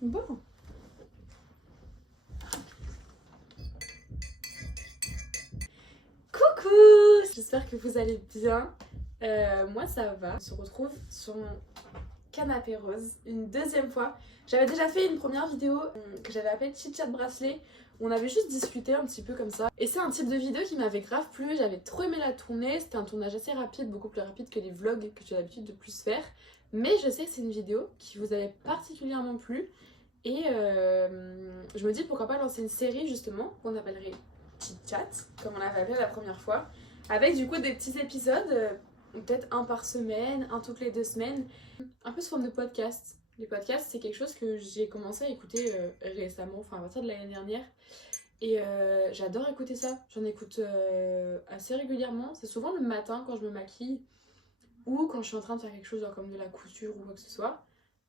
Bon. Coucou! J'espère que vous allez bien. Moi ça va. On se retrouve sur mon canapé rose une deuxième fois. J'avais déjà fait une première vidéo que j'avais appelée Chit Chat Bracelet où on avait juste discuté un petit peu comme ça. Et c'est un type de vidéo qui m'avait grave plu, j'avais trop aimé la tourner. C'était un tournage assez rapide, beaucoup plus rapide que les vlogs que j'ai l'habitude de plus faire. Mais je sais que c'est une vidéo qui vous avait particulièrement plu. Et je me dis pourquoi pas lancer une série justement qu'on appellerait Chit Chat, comme on l'avait appelé la première fois, avec du coup des petits épisodes, peut-être un par semaine, un toutes les 2 semaines, un peu sous forme de podcast. Les podcasts, c'est quelque chose que j'ai commencé à écouter récemment, enfin à partir de l'année dernière. Et j'adore écouter ça. J'en écoute assez régulièrement. C'est souvent le matin quand je me maquille ou quand je suis en train de faire quelque chose genre comme de la couture ou quoi que ce soit,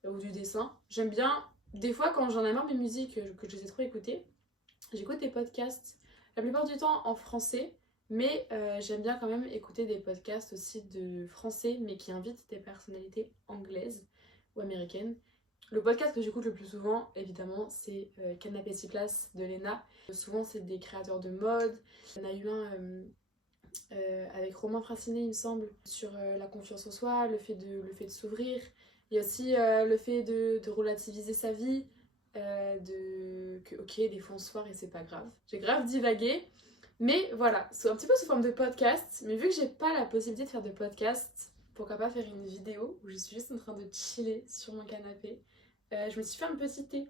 ou du dessin. J'aime bien, des fois quand j'en ai marre mes musiques, que je les ai trop écoutées, j'écoute des podcasts, la plupart du temps en français, mais j'aime bien quand même écouter des podcasts aussi de français, mais qui invitent des personnalités anglaises ou américaines. Le podcast que j'écoute le plus souvent, évidemment, c'est Canapé 6 places de Lena. Souvent, c'est des créateurs de mode. Il y en a eu un avec Romain Frassinet, il me semble, sur la confiance en soi, le fait de s'ouvrir. Il y a aussi le fait de relativiser sa vie, que ok, des fois on se foire et c'est pas grave. J'ai grave divagué, mais voilà, c'est un petit peu sous forme de podcast. Mais vu que j'ai pas la possibilité de faire de podcast, pourquoi pas faire une vidéo où je suis juste en train de chiller sur mon canapé. Je me suis fait un petit thé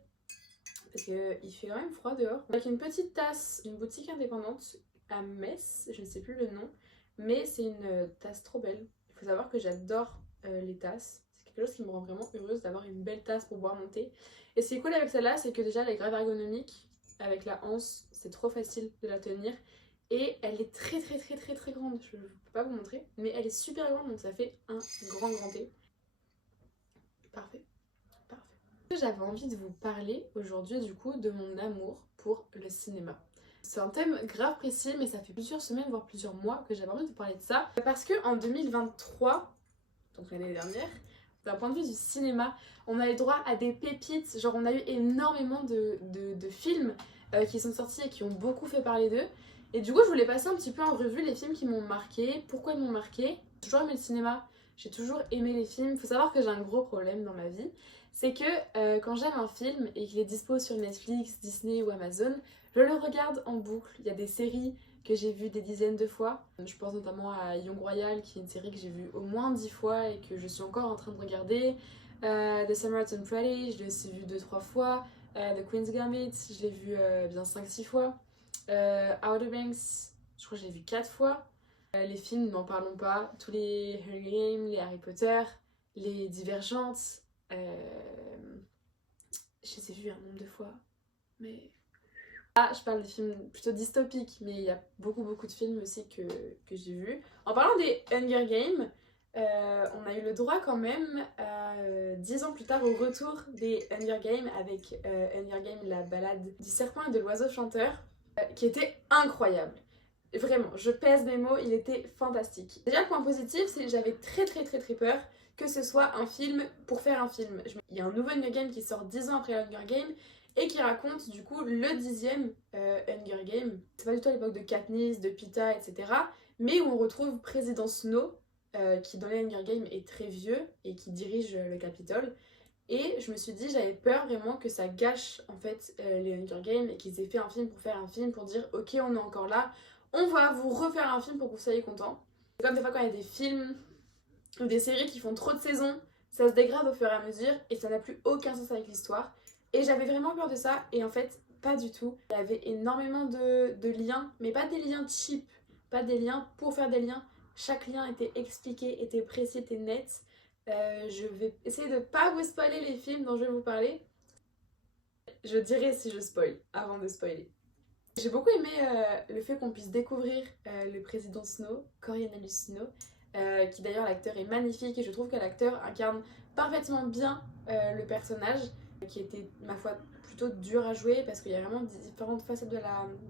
parce qu'il fait quand même froid dehors. Avec une petite tasse d'une boutique indépendante à Metz, je ne sais plus le nom, mais c'est une tasse trop belle. Il faut savoir que j'adore les tasses. C'est quelque chose qui me rend vraiment heureuse d'avoir une belle tasse pour boire mon thé. Et ce qui est cool avec celle-là, c'est que déjà elle est grave ergonomique. Avec la anse, c'est trop facile de la tenir. Et elle est très très très très très grande. Je ne peux pas vous montrer, mais elle est super grande, donc ça fait un grand grand thé. Parfait. J'avais envie de vous parler aujourd'hui du coup de mon amour pour le cinéma. C'est un thème grave précis, mais ça fait plusieurs semaines, voire plusieurs mois que j'avais envie de vous parler de ça. Parce que en 2023, donc l'année dernière, d'un point de vue du cinéma, on a eu droit à des pépites. Genre on a eu énormément de films qui sont sortis et qui ont beaucoup fait parler d'eux. Et du coup je voulais passer un petit peu en revue les films qui m'ont marqué, pourquoi ils m'ont marqué. J'ai toujours aimé le cinéma, j'ai toujours aimé les films. Faut savoir que j'ai un gros problème dans ma vie, c'est que quand j'aime un film et qu'il est dispo sur Netflix, Disney ou Amazon, je le regarde en boucle. Il y a des séries que j'ai vues des dizaines de fois. Je pense notamment à Young Royal, qui est une série que j'ai vue au moins 10 fois et que je suis encore en train de regarder. The Samaritan Prey, je l'ai aussi vu 2-3 fois. The Queen's Gambit, je l'ai vu bien 5-6 fois. Outer Banks, je crois que je l'ai vu 4 fois. Les films, n'en parlons pas. Tous les Hunger Games, les Harry Potter, les Divergentes. Je les ai vus un nombre de fois, mais... Ah, je parle des films plutôt dystopiques, mais il y a beaucoup beaucoup de films aussi que j'ai vus. En parlant des Hunger Games, on a eu le droit quand même, 10 ans plus tard, au retour des Hunger Games avec Hunger Games, la balade du serpent et de l'oiseau chanteur, qui était incroyable. Vraiment, je pèse mes mots, il était fantastique. Déjà, le point positif, c'est que j'avais très très très très peur que ce soit un film pour faire un film. Il y a un nouveau Hunger Game qui sort 10 ans après Hunger Game et qui raconte du coup le 10e Hunger Game. C'est pas du tout à l'époque de Katniss, de Peeta, etc. Mais où on retrouve Président Snow, qui dans les Hunger Games est très vieux et qui dirige le Capitole. Et je me suis dit, j'avais peur vraiment que ça gâche en fait les Hunger Games et qu'ils aient fait un film pour faire un film pour dire ok, on est encore là, on va vous refaire un film pour que vous soyez contents. C'est comme des fois quand il y a des films ou des séries qui font trop de saisons, ça se dégrade au fur et à mesure et ça n'a plus aucun sens avec l'histoire. Et j'avais vraiment peur de ça et en fait, pas du tout. Il y avait énormément de liens, mais pas des liens cheap, pas des liens pour faire des liens. Chaque lien était expliqué, était précis, était net. Je vais essayer de pas vous spoiler les films dont je vais vous parler. Je dirai si je spoil avant de spoiler. J'ai beaucoup aimé le fait qu'on puisse découvrir le président Snow, Coriolanus Snow, qui d'ailleurs l'acteur est magnifique et je trouve que l'acteur incarne parfaitement bien le personnage, qui était ma foi plutôt dur à jouer parce qu'il y a vraiment différentes facettes de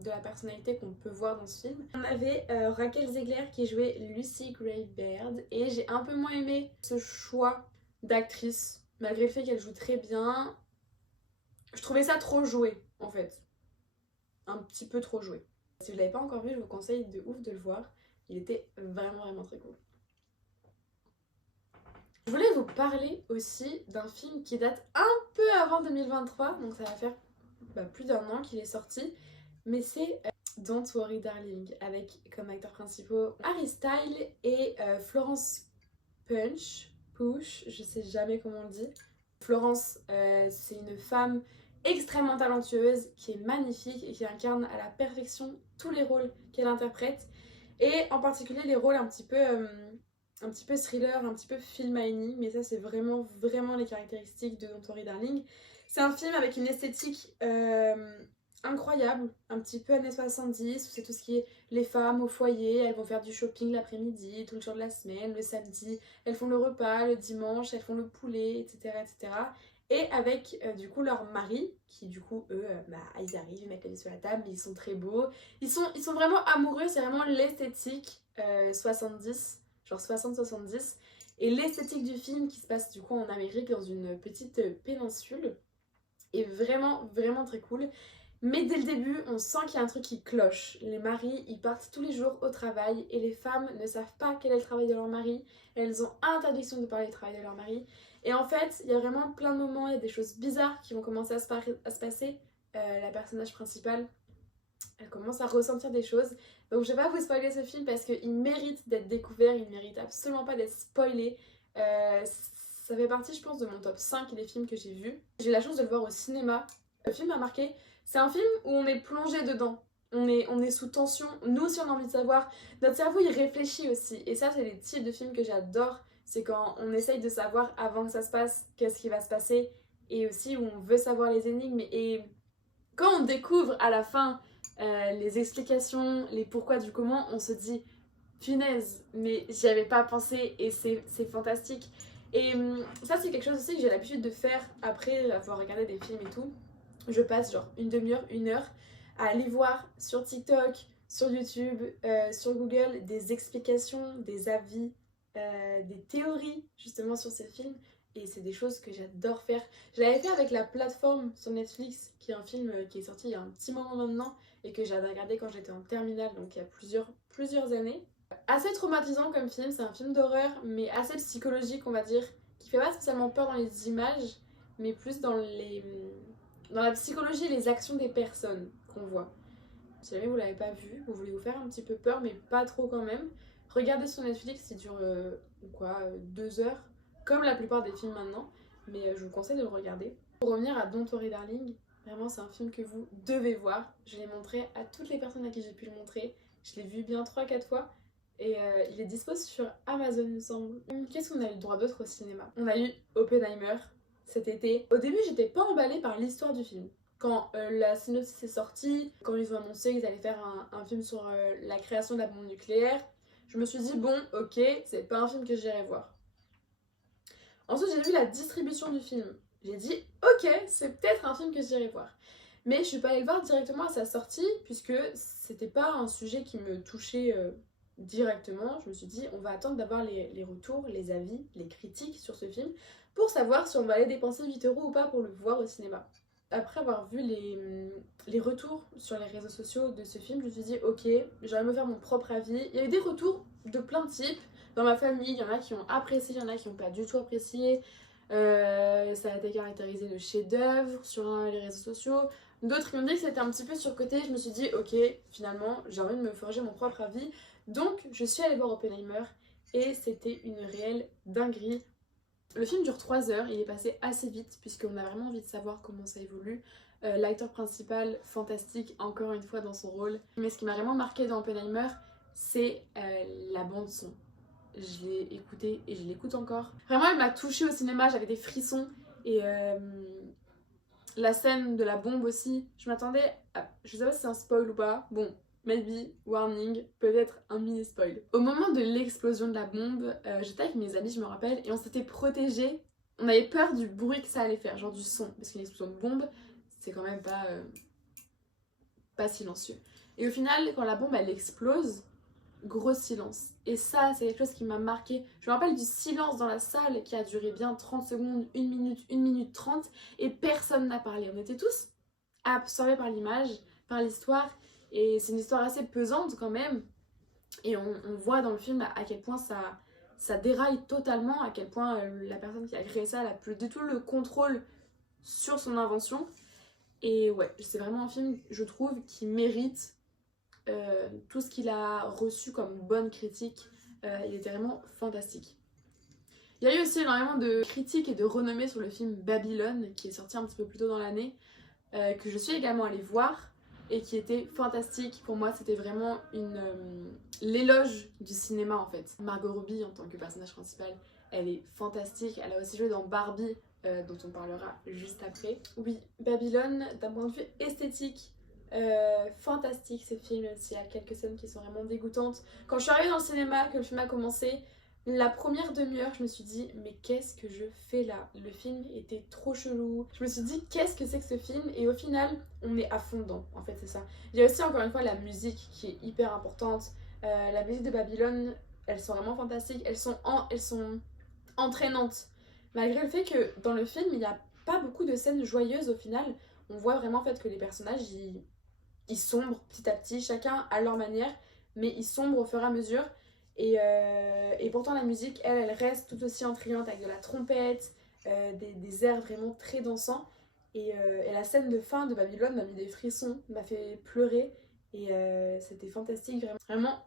la personnalité qu'on peut voir dans ce film. On avait Raquel Zegler qui jouait Lucy Gray Baird et j'ai un peu moins aimé ce choix d'actrice, malgré le fait qu'elle joue très bien. Je trouvais ça trop joué en fait. Un petit peu trop joué. Si vous l'avez pas encore vu, je vous conseille de ouf de le voir. Il était vraiment très cool. Je voulais vous parler aussi d'un film qui date un peu avant 2023, donc ça va faire plus d'un an qu'il est sorti, mais c'est Don't Worry Darling, avec comme acteurs principaux Harry Styles et Florence Push, je sais jamais comment on le dit. Florence, c'est une femme extrêmement talentueuse, qui est magnifique et qui incarne à la perfection tous les rôles qu'elle interprète, et en particulier les rôles un petit peu thriller, un petit peu film mining, mais ça c'est vraiment les caractéristiques de Don't Worry Darling. C'est un film avec une esthétique incroyable, un petit peu années 70, où c'est tout ce qui est les femmes au foyer, elles vont faire du shopping l'après-midi, tout le jour de la semaine, le samedi, elles font le repas, le dimanche, elles font le poulet, etc. Et avec du coup leur mari, qui du coup eux, ils arrivent, ils mettent la vie sur la table, mais ils sont très beaux. Ils sont vraiment amoureux, c'est vraiment l'esthétique 70, genre 60-70. Et l'esthétique du film qui se passe du coup en Amérique dans une petite péninsule est vraiment très cool. Mais dès le début, on sent qu'il y a un truc qui cloche. Les maris, ils partent tous les jours au travail et les femmes ne savent pas quel est le travail de leur mari. Elles ont interdiction de parler du travail de leur mari. Et en fait, il y a vraiment plein de moments, il y a des choses bizarres qui vont commencer à se passer. La personnage principale, elle commence à ressentir des choses. Donc je vais pas vous spoiler ce film parce qu'il mérite d'être découvert, il mérite absolument pas d'être spoilé. Ça fait partie, je pense, de mon top 5 des films que j'ai vus. J'ai eu la chance de le voir au cinéma. Le film m'a marqué. C'est un film où on est plongé dedans. On est sous tension. Nous aussi, on a envie de savoir. Notre cerveau, il réfléchit aussi. Et ça, c'est les types de films que j'adore. C'est quand on essaye de savoir avant que ça se passe, qu'est-ce qui va se passer. Et aussi où on veut savoir les énigmes. Et quand on découvre à la fin les explications, les pourquoi du comment, on se dit punaise, mais j'y avais pas pensé et c'est fantastique. Et ça, c'est quelque chose aussi que j'ai l'habitude de faire après avoir regardé des films et tout. Je passe genre une demi-heure, une heure à aller voir sur TikTok, sur YouTube, sur Google des explications, des avis, des théories justement sur ces films. Et c'est des choses que j'adore faire. Je l'avais fait avec La Plateforme sur Netflix, qui est un film qui est sorti il y a un petit moment maintenant et que j'avais regardé quand j'étais en terminale, donc il y a plusieurs années. Assez traumatisant comme film, c'est un film d'horreur, mais assez psychologique, on va dire, qui fait pas spécialement peur dans les images, mais plus dans la psychologie et les actions des personnes qu'on voit. Si jamais vous l'avez pas vu, vous voulez vous faire un petit peu peur, mais pas trop quand même, regardez sur Netflix, il dure 2 heures, comme la plupart des films maintenant, mais je vous conseille de le regarder. Pour revenir à Don't Worry Darling, vraiment c'est un film que vous devez voir. Je l'ai montré à toutes les personnes à qui j'ai pu le montrer, je l'ai vu bien 3-4 fois. Et il est dispo sur Amazon, il me semble. Qu'est-ce qu'on a eu le droit d'autre au cinéma? On a eu Oppenheimer cet été. Au début, j'étais pas emballée par l'histoire du film. Quand la synopsis est sortie, quand ils ont annoncé qu'ils allaient faire un film sur la création de la bombe nucléaire, je me suis dit, bon, ok, c'est pas un film que j'irai voir. Ensuite, j'ai vu la distribution du film. J'ai dit, ok, c'est peut-être un film que j'irai voir. Mais je suis pas allée le voir directement à sa sortie, puisque c'était pas un sujet qui me touchait directement. Je me suis dit, on va attendre d'avoir les retours, les avis, les critiques sur ce film, pour savoir si on va aller dépenser 8 € ou pas pour le voir au cinéma. Après avoir vu les retours sur les réseaux sociaux de ce film, je me suis dit, ok, j'allais me faire mon propre avis. Il y a eu des retours de plein de types. Dans ma famille, il y en a qui ont apprécié, il y en a qui n'ont pas du tout apprécié. Ça a été caractérisé de chef-d'œuvre sur les réseaux sociaux. D'autres qui m'ont dit que c'était un petit peu surcoté. Je me suis dit, ok, finalement, j'ai envie de me forger mon propre avis. Donc, je suis allée voir Oppenheimer et c'était une réelle dinguerie. Le film dure 3 heures, il est passé assez vite puisqu'on a vraiment envie de savoir comment ça évolue. L'acteur principal, fantastique, encore une fois dans son rôle. Mais ce qui m'a vraiment marqué dans Oppenheimer, c'est la bande son. Je l'ai écoutée et je l'écoute encore. Vraiment, elle m'a touchée au cinéma, j'avais des frissons. Et la scène de la bombe aussi, je m'attendais à... Je sais pas si c'est un spoil ou pas. Bon, maybe, warning, peut-être un mini spoil. Au moment de l'explosion de la bombe, j'étais avec mes amis, je me rappelle, et on s'était protégés. On avait peur du bruit que ça allait faire, genre du son. Parce qu'une explosion de bombe, c'est quand même pas silencieux. Et au final, quand la bombe elle explose, gros silence. Et ça, c'est quelque chose qui m'a marqué. Je me rappelle du silence dans la salle qui a duré bien 30 secondes, 1 minute 30, et personne n'a parlé. On était tous absorbés par l'image, par l'histoire, et c'est une histoire assez pesante quand même. Et on voit dans le film à quel point ça déraille totalement, à quel point la personne qui a créé ça n'a plus du tout le contrôle sur son invention. Et ouais, c'est vraiment un film, je trouve, qui mérite tout ce qu'il a reçu comme bonne critique. Il était vraiment fantastique. Il y a eu aussi énormément de critiques et de renommées sur le film Babylone, qui est sorti un petit peu plus tôt dans l'année, que je suis également allée voir et qui était fantastique. Pour moi, c'était vraiment l'éloge du cinéma en fait. Margot Robbie en tant que personnage principal, elle est fantastique. Elle a aussi joué dans Barbie, dont on parlera juste après. Oui, Babylone, d'un point de vue esthétique, fantastique ce film, même s'il y a quelques scènes qui sont vraiment dégoûtantes. Quand je suis arrivée dans le cinéma, que le film a commencé, la première demi-heure, je me suis dit, mais qu'est-ce que je fais là? Le film était trop chelou. Je me suis dit, qu'est-ce que c'est que ce film? Et au final, on est à fond dedans, en fait, c'est ça. Il y a aussi, encore une fois, la musique qui est hyper importante. La musique de Babylone, elles sont vraiment fantastiques. Elles sont entraînantes. Malgré le fait que dans le film, il n'y a pas beaucoup de scènes joyeuses au final. On voit vraiment en fait que les personnages, ils sombrent petit à petit, chacun à leur manière, mais ils sombrent au fur et à mesure. Et pourtant la musique, elle reste tout aussi intrigante avec de la trompette, des airs vraiment très dansants. Et la scène de fin de Babylone m'a mis des frissons, m'a fait pleurer. Et c'était fantastique, vraiment. Vraiment,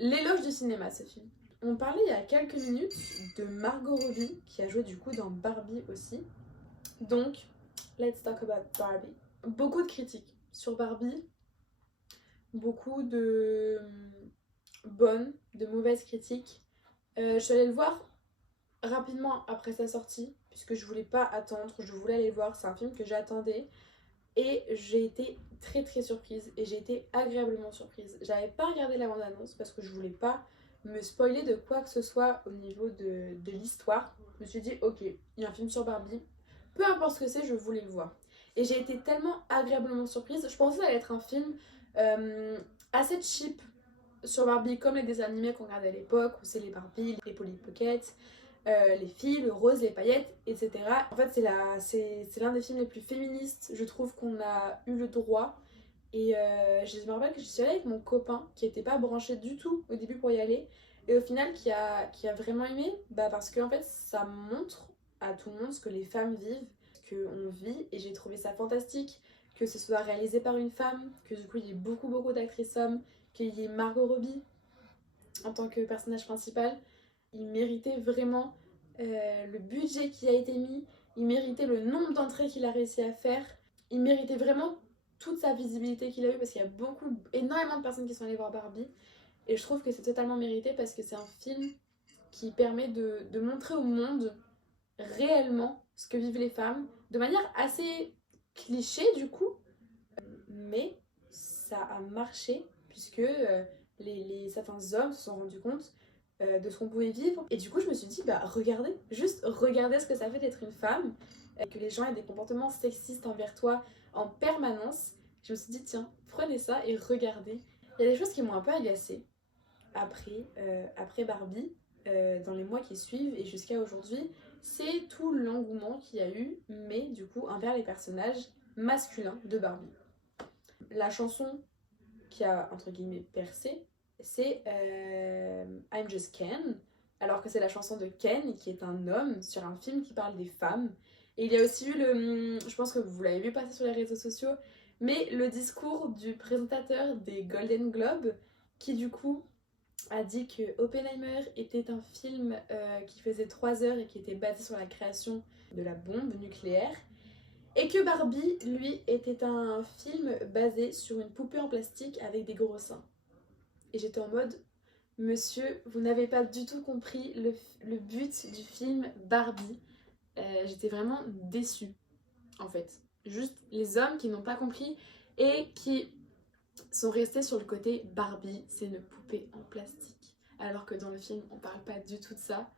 l'éloge du cinéma, ce film. On parlait il y a quelques minutes de Margot Robbie, qui a joué du coup dans Barbie aussi. Donc, let's talk about Barbie. Beaucoup de critiques sur Barbie, beaucoup de bonnes, de mauvaises critiques. Je suis allée le voir rapidement après sa sortie, puisque je voulais pas attendre, je voulais aller le voir, c'est un film que j'attendais. Et j'ai été très très surprise, et j'ai été agréablement surprise. J'avais pas regardé la bande-annonce parce que je voulais pas me spoiler de quoi que ce soit au niveau de l'histoire. Je me suis dit, ok, il y a un film sur Barbie, peu importe ce que c'est, je voulais le voir. Et j'ai été tellement agréablement surprise. Je pensais que ça allait être un film assez cheap sur Barbie, comme les dessins animés qu'on regardait à l'époque, où c'est les Barbie, les Polly Pocket, les filles, le rose, les paillettes, etc. En fait, c'est l'un des films les plus féministes, je trouve, qu'on a eu le droit. Et je me rappelle que je suis allée avec mon copain, qui n'était pas branché du tout au début pour y aller, et au final qui a vraiment aimé, parce que en fait, ça montre à tout le monde ce que les femmes vivent, ce qu'on vit, et j'ai trouvé ça fantastique que ce soit réalisé par une femme, que du coup il y ait beaucoup d'actrices hommes, qu'il y ait Margot Robbie en tant que personnage principal. Il méritait vraiment le budget qui a été mis, il méritait le nombre d'entrées qu'il a réussi à faire, il méritait vraiment toute sa visibilité qu'il a eu parce qu'il y a énormément de personnes qui sont allées voir Barbie. Et je trouve que c'est totalement mérité parce que c'est un film qui permet de montrer au monde réellement ce que vivent les femmes de manière assez cliché du coup, mais ça a marché puisque certains hommes se sont rendus compte de ce qu'on pouvait vivre. Et du coup, je me suis dit, regardez, juste regardez ce que ça fait d'être une femme, que les gens aient des comportements sexistes envers toi en permanence. Je me suis dit, tiens, prenez ça et regardez. Il y a des choses qui m'ont un peu agacée après Barbie, dans les mois qui suivent et jusqu'à aujourd'hui, c'est tout l'engouement qu'il y a eu, mais du coup, envers les personnages masculins de Barbie. La chanson qui a, entre guillemets, percé, c'est I'm Just Ken, alors que c'est la chanson de Ken, qui est un homme, sur un film qui parle des femmes. Et il y a aussi eu je pense que vous l'avez vu passer sur les réseaux sociaux, mais le discours du présentateur des Golden Globes, qui du coup a dit que Oppenheimer était un film qui faisait 3 heures et qui était basé sur la création de la bombe nucléaire. Et que Barbie, lui, était un film basé sur une poupée en plastique avec des gros seins. Et j'étais en mode, monsieur, vous n'avez pas du tout compris le but du film Barbie. J'étais vraiment déçue, en fait. Juste les hommes qui n'ont pas compris et qui sont restés sur le côté Barbie, c'est une poupée en plastique. Alors que dans le film, on parle pas du tout de ça.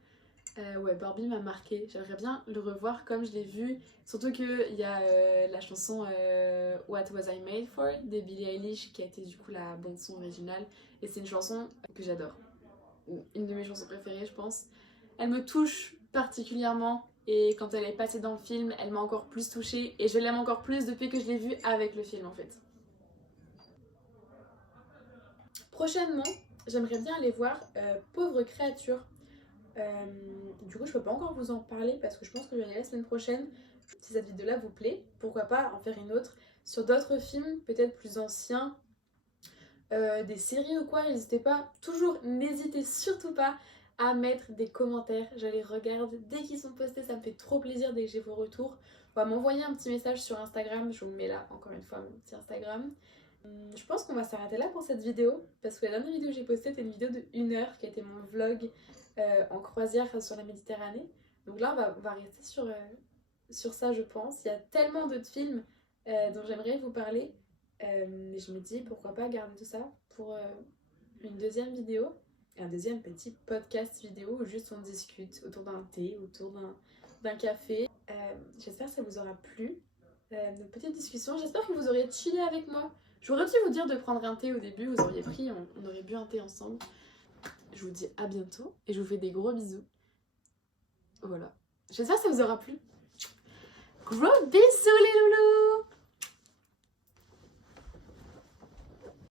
Ouais, Barbie m'a marqué. J'aimerais bien le revoir comme je l'ai vu. Surtout qu'il y a la chanson What Was I Made For de Billie Eilish qui a été du coup la bande-son originale. Et c'est une chanson que j'adore. Une de mes chansons préférées, je pense. Elle me touche particulièrement. Et quand elle est passée dans le film, elle m'a encore plus touchée. Et je l'aime encore plus depuis que je l'ai vue avec le film en fait. Prochainement, j'aimerais bien aller voir Pauvre créature. Du coup, je peux pas encore vous en parler parce que je pense que je vais y aller la semaine prochaine. Si cette vidéo-là vous plaît, pourquoi pas en faire une autre sur d'autres films, peut-être plus anciens, des séries ou quoi. N'hésitez pas, toujours, n'hésitez surtout pas à mettre des commentaires. Je les regarde dès qu'ils sont postés, ça me fait trop plaisir dès que j'ai vos retours. On va m'envoyer un petit message sur Instagram, je vous mets là encore une fois mon petit Instagram. Je pense qu'on va s'arrêter là pour cette vidéo parce que la dernière vidéo que j'ai postée était une vidéo de 1 heure qui a été mon vlog en croisière sur la Méditerranée. Donc là on va rester sur ça je pense. Il y a tellement d'autres films dont j'aimerais vous parler. Mais je me dis pourquoi pas garder tout ça pour une deuxième vidéo. Un deuxième petit podcast vidéo où juste on discute autour d'un thé, autour d'un café. J'espère que ça vous aura plu. Notre petite discussion. J'espère que vous aurez chillé avec moi. J'aurais dû vous dire de prendre un thé au début, vous auriez pris, on aurait bu un thé ensemble. Je vous dis à bientôt et je vous fais des gros bisous. Voilà. J'espère que ça vous aura plu. Gros bisous les loulous!